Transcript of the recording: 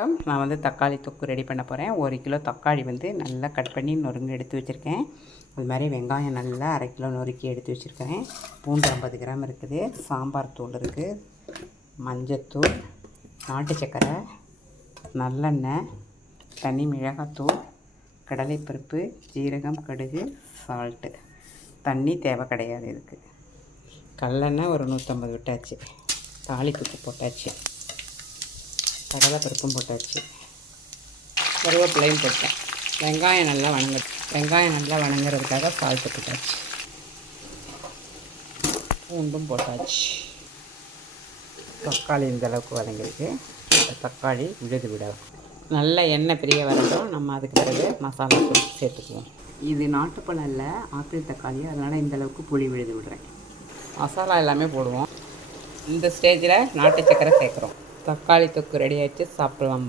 நான் வந்து தக்காளி தொக்கு ரெடி பண்ண போகிறேன். 1 கிலோ தக்காளி வந்து நல்லா கட் பண்ணி நொறுங்க எடுத்து வச்சுருக்கேன். அது மாதிரி வெங்காயம் நல்லா 1/2 கிலோ நொறுக்கி எடுத்து வச்சுருக்கேன். பூண்டு 50 கிராம் இருக்குது. சாம்பார் தூள் இருக்குது. மஞ்சத்தூள், நாட்டு சர்க்கரை, நல்லெண்ணெய், தனி மிளகாத்தூள், கடலைப்பருப்பு, ஜீரகம், கடுகு, சால்ட்டு. தண்ணி தேவை கிடையாது இதுக்கு. கடலெண்ணெய் ஒரு 150 விட்டாச்சு. தாளிப்புக்கு போட்டாச்சு. கடலைப்பருப்பும் போட்டாச்சு. கருவேப்பிலையும் போட்டேன். வெங்காயம் நல்லா வணங்குறதுக்காக சால்ட்டு போட்டாச்சு. பூண்டும் போட்டாச்சு. தக்காளி இந்த அளவுக்கு வதங்கிருக்கு. தக்காளி விட நல்ல எண்ணெய் பிரிய வரட்டும். நம்ம அதுக்கு பிறகு மசாலா சேர்த்துக்குவோம். இது நாட்டுப்பழம் இல்லை, ஆப்பிள் தக்காளி, அதனால் இந்த அளவுக்கு புளி விழுது விடுறேன். மசாலா எல்லாமே போடுவோம். இந்த ஸ்டேஜில் நாட்டு சர்க்கரை சேர்க்குறோம். தக்காளி தொக்கு ரெடி ஆகிடுச்சு. சாப்பிடலாம்.